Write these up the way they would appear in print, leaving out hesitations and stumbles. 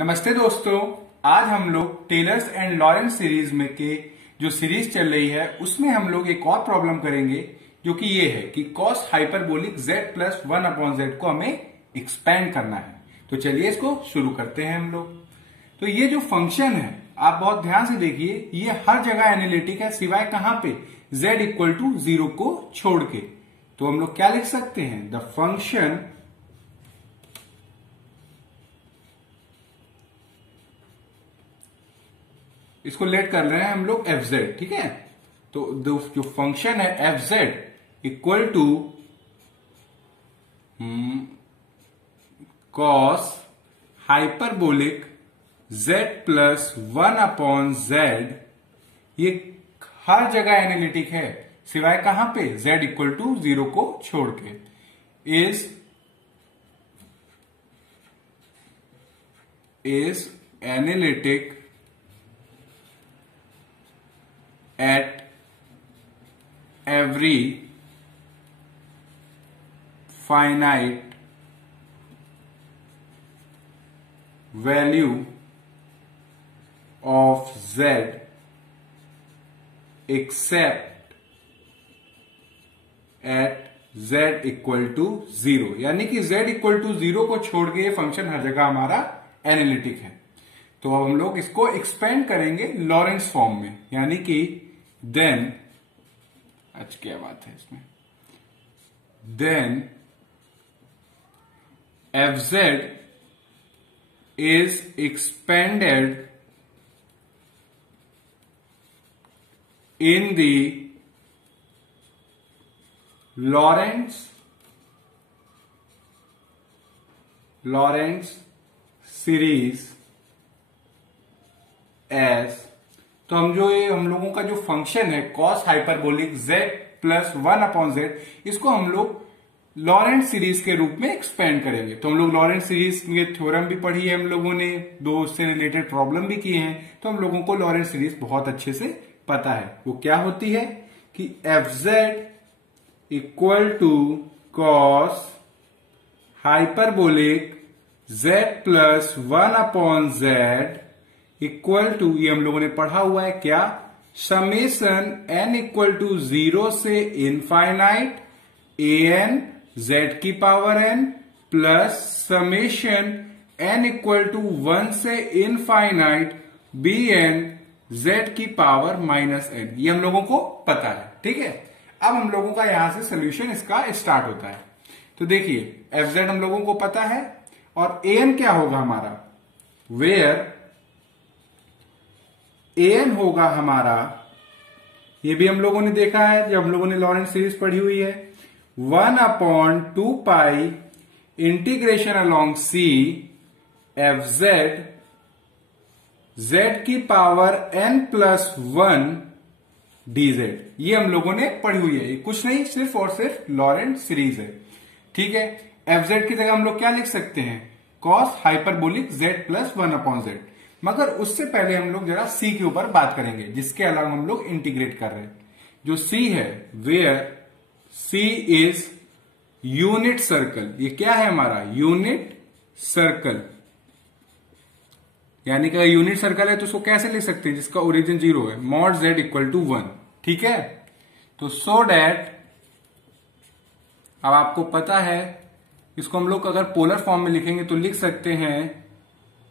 नमस्ते दोस्तों, आज हम लोग टेलर्स एंड लॉरेंस सीरीज में के जो सीरीज चल रही है उसमें हम लोग एक और प्रॉब्लम करेंगे जो कि ये है कि cos hyperbolic z plus 1/z को हमें एक्सपेंड करना है। तो चलिए इसको शुरू करते हैं हम लोग। तो ये जो फंक्शन है आप बहुत ध्यान से देखिए, ये हर जगह एनालिटिक है सिवाय कहां पे, z इक्वल टू 0 को छोड़ के। तो हम लोग क्या लिख सकते हैं, द फंक्शन इसको लेट कर रहे हैं हम लोग एफ जेड, ठीक है। तो जो फंक्शन है f z equal to cos hyperbolic z plus 1/z, ये हर जगह एनालिटिक है सिवाय कहां पे, z इक्वल टू 0 को छोड़ के, is analytic at every finite value of z except at z equal to 0। यानी कि z इक्वल टू 0 को छोड़ के ये फंक्शन हर जगह हमारा एनालिटिक है। तो अब हम लोग इसको एक्सपेंड करेंगे लॉरेंस फॉर्म में, यानी कि देन, अच्छा क्या बात है इसमें, then f z is expanded in the Laurent series as. तो हम लोगों का जो फंक्शन है cos hyperbolic z plus 1/z, इसको हम लोग लॉरेंस सीरीज के रूप में एक्सपेंड करेंगे। तो हम लोग लॉरेंस सीरीज में थ्योरम भी पढ़ी है हम लोगों ने, दो उससे रिलेटेड प्रॉब्लम भी किए हैं, तो हम लोगों को लॉरेंस सीरीज बहुत अच्छे से पता है। वो क्या होती है कि f z equal to cos hyperbolic z plus 1/z equal to, ये हम लोगों ने पढ़ा हुआ है क्या, समेशन n इक्वल टू 0 से इनफाइनाइट an z की power n plus summation n equal to 1 से इनफाइनाइट bn z की पावर माइनस n। ये हम लोगों को पता है, ठीक है। अब हम लोगों का यहां से सोल्यूशन इसका स्टार्ट होता है। तो देखिए एफ जेड हम लोगों को पता है और an क्या होगा हमारा, वेयर an होगा हमारा, ये भी हम लोगों ने देखा है जब हम लोगों ने लॉरेंस सीरीज पढ़ी हुई है, 1/2 पाई integration along c F Z z की पावर n प्लस 1 dz। ये हम लोगों ने पढ़ी हुई है, ये कुछ नहीं सिर्फ और सिर्फ लॉरेंस सीरीज है, ठीक है। एफ जेड की जगह हम लोग क्या लिख सकते हैं, cos hyperbolic z plus 1/z। मगर उससे पहले हम लोग जरा c के ऊपर बात करेंगे जिसके अलावा हम लोग इंटीग्रेट कर रहे हैं। जो c है, where c is unit circle, ये क्या है हमारा यूनिट सर्कल, यानी कि यूनिट सर्कल है तो उसको कैसे लिख सकते हैं, जिसका ओरिजिन 0 है, मॉड z इक्वल टू 1, ठीक है। तो सो डैट, अब आपको पता है इसको हम लोग अगर पोलर फॉर्म में लिखेंगे तो लिख सकते हैं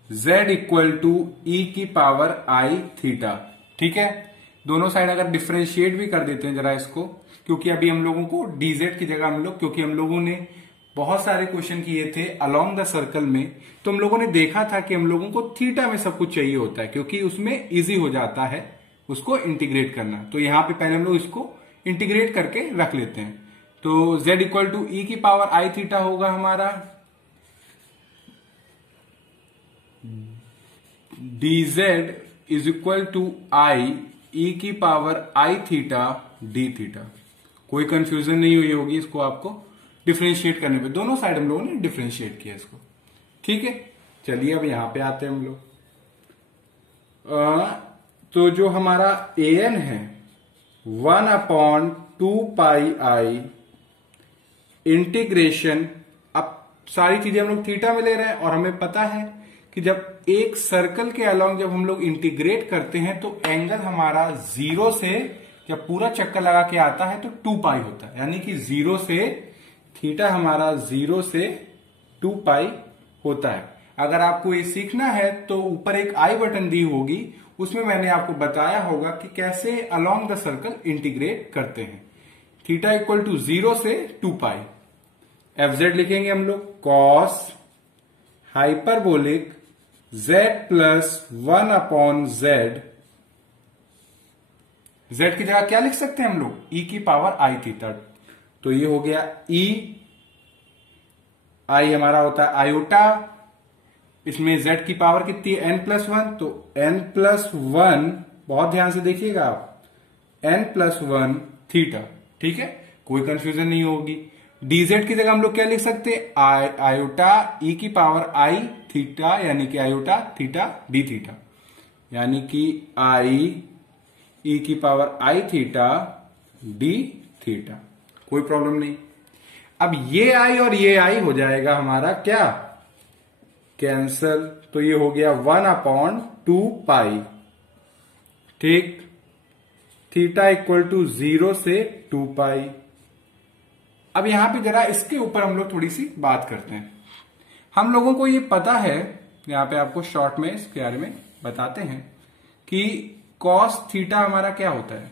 z इक्वल टू ई की पावर आई थीटा, ठीक है। दोनों साइड अगर डिफ्रेंशिएट भी कर देते हैं जरा इसको, क्योंकि अभी हम लोगों को dz की जगह हम लोग, क्योंकि हम लोगों ने बहुत सारे क्वेश्चन किए थे अलोंग द सर्कल में, तो हम लोगों ने देखा था कि हम लोगों को थीटा में सब कुछ चाहिए होता है क्योंकि उसमें इजी हो जाता है उसको इंटीग्रेट करना। तो यहां पे पहले हम लोग इसको इंटीग्रेट करके रख लेते हैं। तो z इक्वल टू ई की पावर आई थीटा होगा हमारा, dz इज इक्वल टू आई ई की पावर आई थीटा डी थीटा। कोई कंफ्यूजन नहीं हुई होगी इसको आपको डिफ्रेंशिएट करने पे, दोनों साइड हम लोगों ने डिफ्रेंशिएट किया इसको, ठीक है। चलिए अब यहां पे आते हैं हम लोग। तो जो हमारा an है 1/2 पाई आई इंटीग्रेशन, अब सारी चीजें हम लोग थीटा में ले रहे हैं और हमें पता है कि कि जब एक सर्कल के अलॉन्ग जब हम लोग इंटीग्रेट करते हैं तो एंगल हमारा जीरो से जब पूरा चक्कर लगा के आता है तो 2 पाई होता है, यानी कि जीरो से थीटा हमारा 0 से 2 पाई होता है। अगर आपको ये सीखना है तो ऊपर एक आई बटन दी होगी, उसमें मैंने आपको बताया होगा कि कैसे अलोंग द सर्कल इंटीग्रेट करते हैं। थीटा इक्वल टू 0 से 2 पाई। एफ जेड लिखेंगे हम लोग cos hyperbolic z plus 1 upon Z. z की जगह क्या लिख सकते हैं हम लोग, e की पावर आई थीटा। तो ये हो गया e, आई हमारा होता है आयोटा, इसमें z की पावर कितनी है n+1, तो n+1, बहुत ध्यान से देखिएगा आप, n+1 थीटा। ठीक है, कोई कंफ्यूजन नहीं होगी। dz की जगह हम लोग क्या लिख सकते हैं, आयोटा e की पावर आई थीटा, यानी कि आयोटा थीटा डी थीटा, यानी कि आई e की पावर आई थीटा डी थीटा। कोई प्रॉब्लम नहीं। अब ये आई और ये आई हो जाएगा हमारा क्या, कैंसल। तो ये हो गया 1/2 पाई। ठीक, थीटा इक्वल टू 0 से 2 पाई। अब यहां पे जरा इसके ऊपर हम लोग थोड़ी सी बात करते हैं। हम लोगों को ये पता है, यहां पे आपको शॉर्ट में इसके बारे में बताते हैं कि कॉस थीटा हमारा क्या होता है,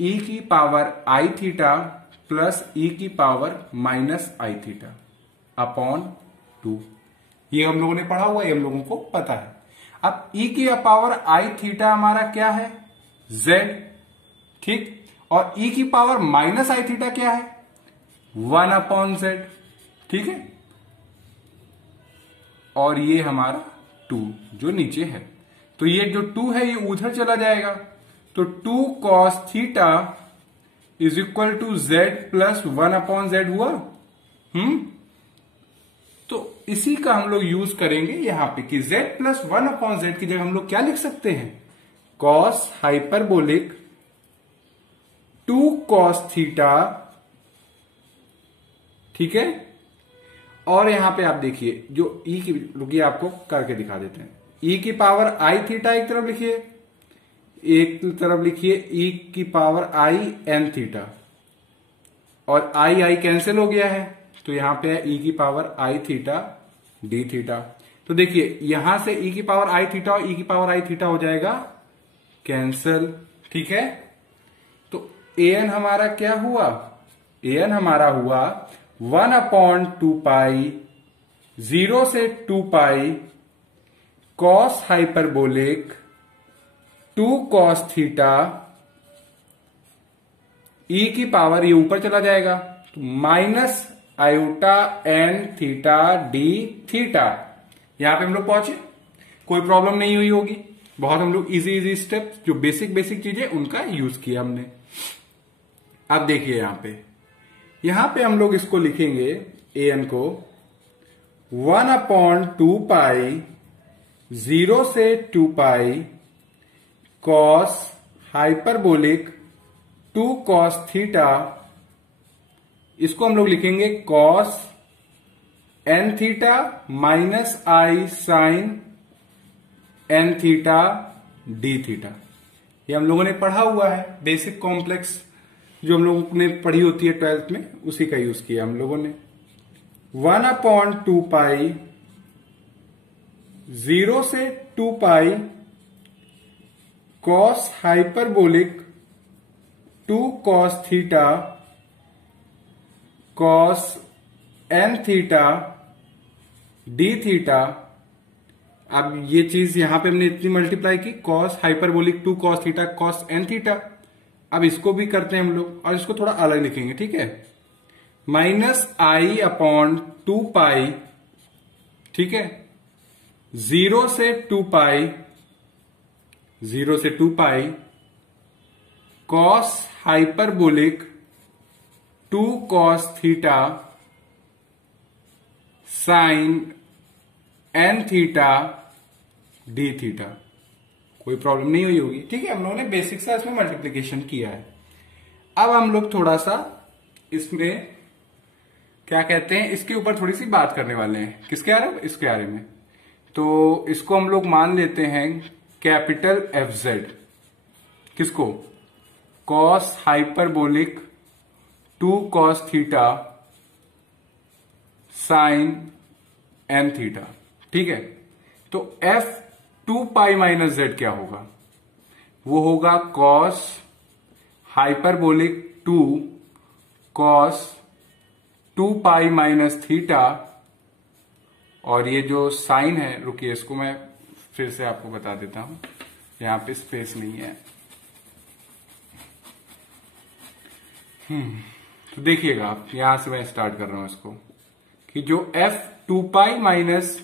e की पावर आई थीटा प्लस e की पावर माइनस आई थीटा अपॉन 2। ये हम लोगों ने पढ़ा हुआ है, ये हम लोगों को पता है। अब e की पावर आई थीटा हमारा क्या है, z। ठीक, और e की पावर माइनस आई थीटा क्या है, 1/z। ठीक है, और ये हमारा 2 जो नीचे है, तो ये जो 2 है ये उधर चला जाएगा। तो 2 cos theta is equal to z plus 1/z हुआ। तो इसी का हम लोग यूज करेंगे यहां पे कि z प्लस 1/z की जगह हम लोग क्या लिख सकते हैं, कॉस हाइपरबोलिक 2 कॉस थीटा। ठीक है, और यहां पे आप देखिए जो e की, रुकिए आपको करके दिखा देते हैं। e की पावर आई थीटा एक तरफ लिखिए, एक तरफ लिखिए e की पावर आई एन थीटा, और आई कैंसिल हो गया है, तो यहां पे है e की पावर आई थीटा डी थीटा। तो देखिए यहां से e की पावर आई थीटा और e की पावर आई थीटा हो जाएगा कैंसिल। ठीक है, तो an हमारा क्या हुआ, an हमारा हुआ 1/2 पाई 0 से 2 pi cos hyperbolic 2 cos theta, e की पावर ये ऊपर चला जाएगा तो minus iota n theta d theta. यहां पे हम लोग पहुंचे, कोई प्रॉब्लम नहीं हुई होगी। बहुत हम लोग इजी स्टेप जो बेसिक चीजें उनका यूज किया हमने। अब देखिए यहां पे हम लोग इसको लिखेंगे an को 1/2 पाई 0 से 2 pi cos hyperbolic 2 cos theta, इसको हम लोग लिखेंगे cos n theta minus i sine n theta d theta. ये हम लोगों ने पढ़ा हुआ है, बेसिक कॉम्प्लेक्स जो हम लोगों ने पढ़ी होती है 12th में, उसी का यूज किया हम लोगों ने। 1/2 पाई 0 से 2 pi cos hyperbolic 2 cos theta cos n theta d theta. अब ये चीज यहां पे हमने इतनी मल्टीप्लाई की, cos hyperbolic 2 cos theta cos n theta. अब इसको भी करते हैं हम लोग, और इसको थोड़ा अलग लिखेंगे। ठीक है, माइनस आई अपॉन 2 पाई, ठीक है, 0 से 2 पाई, 0 से 2 pi cos hyperbolic 2 cos theta sine n theta d theta. कोई प्रॉब्लम नहीं हुई होगी। ठीक है, हम लोगों ने बेसिक सा इसमें मल्टीप्लीकेशन किया है। अब हम लोग थोड़ा सा इसमें क्या कहते हैं, इसके ऊपर थोड़ी सी बात करने वाले हैं। किसके बारे में? इसके बारे में। तो इसको हम लोग मान लेते हैं कैपिटल एफ जेड। किसको? Cos hyperbolic 2 cos theta sine n theta. ठीक है, तो एफ 2 पाई माइनस जेड क्या होगा? वो होगा cos hyperbolic 2 cos 2 pi minus theta, और ये जो साइन है, रुकिए इसको मैं फिर से आपको बता देता हूं, यहां पे स्पेस नहीं है। तो देखिएगा आप, यहां से मैं स्टार्ट कर रहा हूं इसको, कि जो एफ 2 पाई माइनस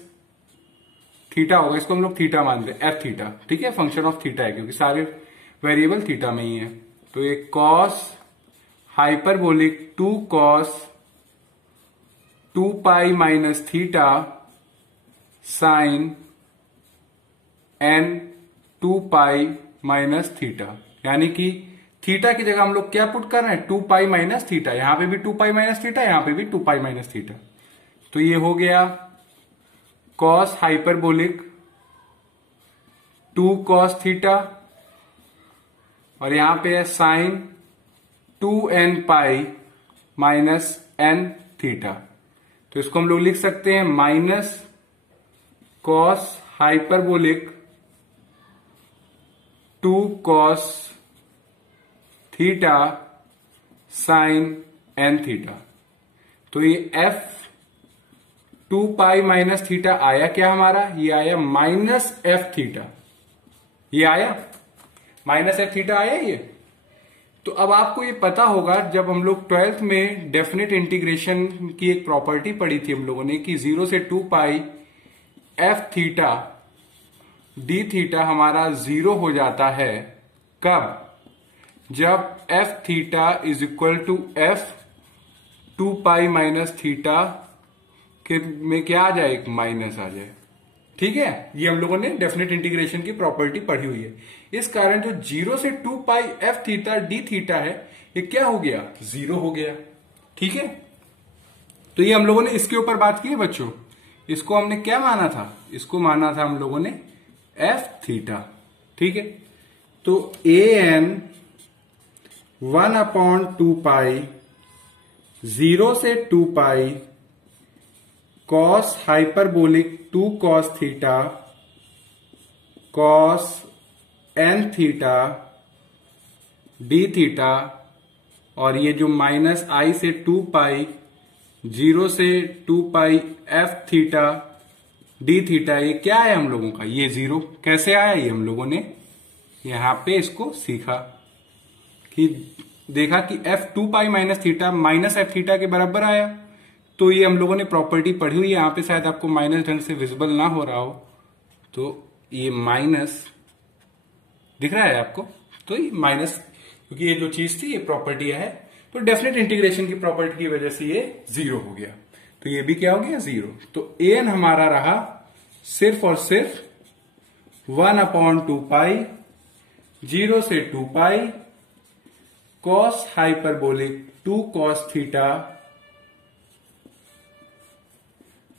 थीटा होगा, इसको हम लोग थीटा मानते हैं, एफ थीटा। ठीक है, फंक्शन ऑफ थीटा है क्योंकि सारे वेरिएबल थीटा में ही है। तो ये cos hyperbolic 2 cos 2 pi minus theta sine n 2 pi minus theta, यानी कि थीटा की जगह हम लोग क्या पुट कर रहे हैं? 2 पाई माइनस थीटा। यहां पे भी 2 पाई माइनस थीटा, यहां पे भी 2 पाई माइनस थीटा। तो ये हो गया कॉस हाइपरबोलिक 2 कॉस थीटा, और यहां पे है sine 2n pi minus n theta. तो इसको हम लोग लिख सकते हैं minus cos hyperbolic 2 cos theta sine n theta. तो ये एफ 2 पाई माइनस थीटा आया क्या हमारा? ये आया माइनस एफ थीटा। ये आया माइनस एफ थीटा आया ये। तो अब आपको ये पता होगा, जब हम लोग 12th में डेफिनेट इंटीग्रेशन की एक प्रॉपर्टी पढ़ी थी हम लोगों ने, कि 0 से 2 pi f theta d theta हमारा 0 हो जाता है। कब? जब f theta is equal to f 2 pi minus theta के में क्या आ जाए? एक माइनस आ जाए। ठीक है, ये हम लोगों ने डेफिनेट इंटीग्रेशन की प्रॉपर्टी पढ़ी हुई है। इस कारण जो 0 से 2 pi f theta d theta है, ये क्या हो गया? 0 हो गया। ठीक है, तो ये हम लोगों ने इसके ऊपर बात की है बच्चों। इसको हमने क्या माना था? इसको माना था हम लोगों ने एफ थीटा। ठीक है, तो ए एन 1/2 पाई 0 से 2 pi cos hyperbolic 2 cos theta cos n theta d theta, और ये जो माइनस आई से 2 पाई 0 से 2 pi f theta d theta, ये क्या है हम लोगों का? ये 0 कैसे आया? ये हम लोगों ने यहां पे इसको सीखा, कि देखा कि F 2 pi minus theta minus F theta के बराबर आया। तो ये हम लोगों ने प्रॉपर्टी पढ़ी हुई है। यहां पे शायद आपको माइनस ढंग से विजिबल ना हो रहा हो, तो ये माइनस दिख रहा है आपको, तो ये माइनस, क्योंकि ये जो चीज थी ये प्रॉपर्टी है, तो डेफिनेट इंटीग्रेशन की प्रॉपर्टी की वजह से ये 0 हो गया। तो ये भी क्या हो गया? 0। तो एन हमारा रहा सिर्फ और सिर्फ 1/2 पाई 0 से 2 pi cos hyperbolic 2 cos theta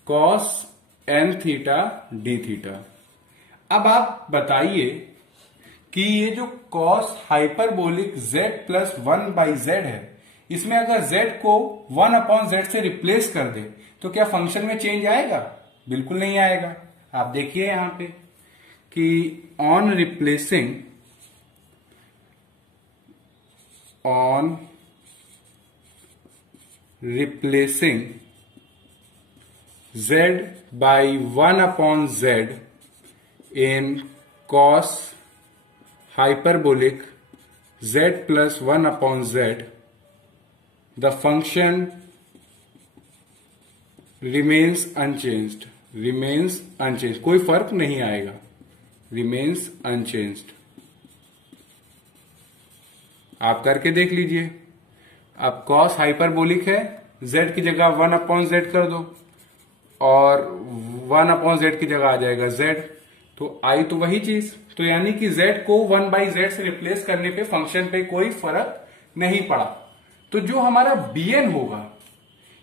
cos n theta d theta. अब आप बताइए कि ये जो cos hyperbolic z plus 1/z है, इसमें अगर z को 1/z से रिप्लेस कर दे तो क्या फंक्शन में चेंज आएगा? बिल्कुल नहीं आएगा। आप देखिए यहां पे कि on replacing z by 1/z in cos hyperbolic z plus 1/z, the function remains unchanged, कोई फर्क नहीं आएगा, remains unchanged। आप करके देख लीजिए। अब cos हाइपरबोलिक है, z की जगह 1/z कर दो और 1/z की जगह आ जाएगा z, तो आई तो वही चीज। तो यानी कि z को 1/z से रिप्लेस करने पे फंक्शन पे कोई फर्क नहीं पड़ा। तो जो हमारा bn होगा,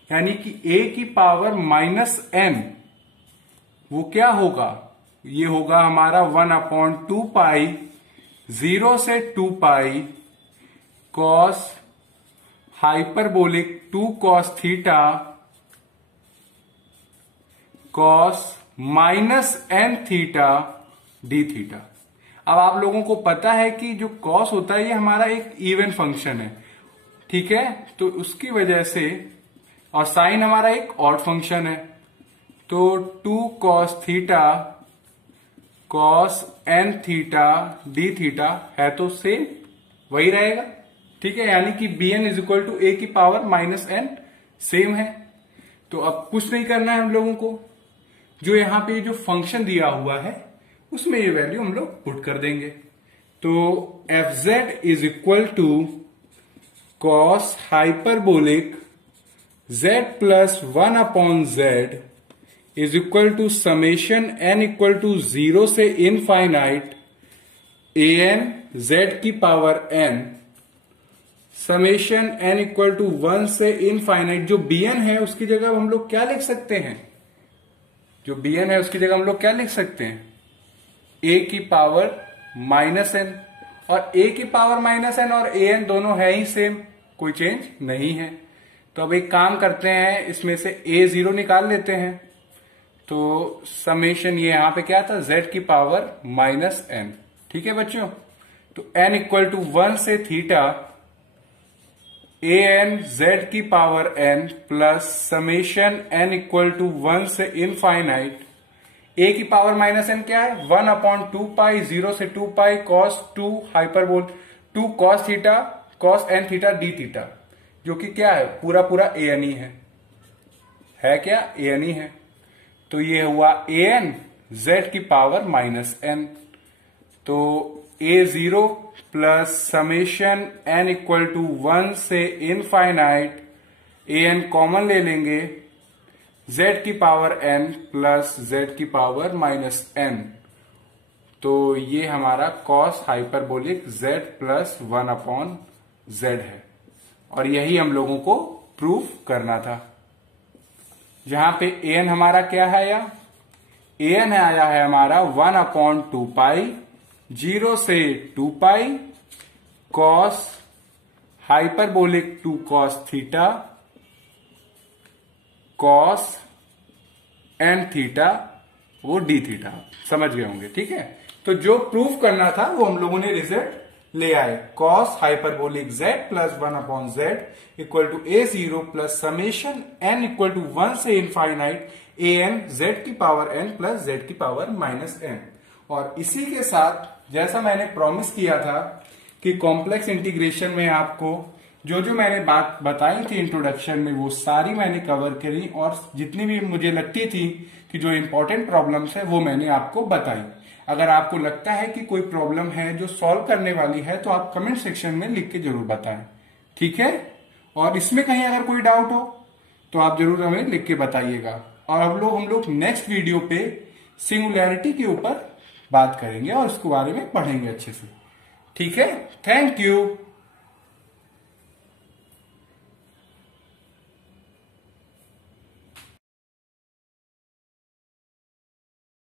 यानी कि a की पावर -n वो क्या होगा, ये होगा हमारा 1/2 0 से 2 cos hyperbolic 2 cos theta cos -n theta d theta. अब आप लोगों को पता है कि जो कॉस होता है ये हमारा एक इवन फंक्शन है, ठीक है, तो उसकी वजह से, और साइन हमारा एक ऑड फंक्शन है, तो 2 cos theta cos n theta d theta है तो सेम वही रहेगा, ठीक है, यानी कि bn is equal to a की पावर -n सेम है। तो अब कुछ नहीं करना है हम लोगों को, जो यहां पे जो फंक्शन दिया हुआ है उसमें ये वैल्यू हम लोग पुट कर देंगे। तो fz is equal to cos hyperbolic z plus 1/z is equal to summation n equal to 0 से इनफाइनाइट an z की power n summation n equal to 1 से इनफाइनाइट, जो bn है उसकी जगह हम लोग क्या लिख सकते हैं, जो bn है उसकी जगह हम लोग क्या लिख सकते हैं, a की पावर -n, और a की पावर -n और an दोनों है ही सेम, कोई चेंज नहीं है। तो अब एक काम करते हैं, इसमें से a0 निकाल लेते हैं, तो समेशन ये यहां पे क्या था, z की पावर -n, ठीक है बच्चों। तो n इक्वल टू 1 से थीटा an z की power n plus summation n equal to 1 से इनफाइनाइट a की पावर -n क्या है, 1/2 0 से 2 cos 2 हाइपरबोल 2 cos theta cos n theta d theta, जो कि क्या है, पूरा पूरा an ही है क्या, an ही है। तो ये हुआ an z की पावर -n, तो a0 plus summation n equal to 1 से इनफाइनाइट an कॉमन ले लेंगे, z की पावर n प्लस z की पावर -n, तो ये हमारा cos hyperbolic z plus 1/z है, और यही हम लोगों को प्रूफ करना था। जहां पे an हमारा क्या है, या an आया है हमारा 1/2 0 से 2 cos hyperbolic 2 cos theta cos n theta वो डी थीटा, समझ गए होंगे, ठीक है। तो जो प्रूफ करना था वो हम लोगों ने रिजल्ट ले आए, cos hyperbolic z plus 1/z equal to a0 plus summation n equal to 1 से इनफाइनाइट an z की पावर n प्लस z की पावर -n। और इसी के साथ जैसा मैंने प्रॉमिस किया था कि कॉम्प्लेक्स इंटीग्रेशन में आपको जो जो मैंने बात बताई थी इंट्रोडक्शन में वो सारी मैंने कवर करी, और जितनी भी मुझे लगती थी कि जो इंपॉर्टेंट प्रॉब्लम्स है वो मैंने आपको बताई। अगर आपको लगता है कि कोई प्रॉब्लम है जो सॉल्व करने वाली है तो आप कमेंट सेक्शन में लिख के जरूर बताएं, ठीक है। और इसमें कहीं अगर कोई डाउट हो तो आप जरूर हमें लिख के बताइएगा। और हम लोग नेक्स्ट वीडियो पे सिंगुलैरिटी के ऊपर बात करेंगे और इसके बारे में पढ़ेंगे अच्छे से, ठीक है। Thank you.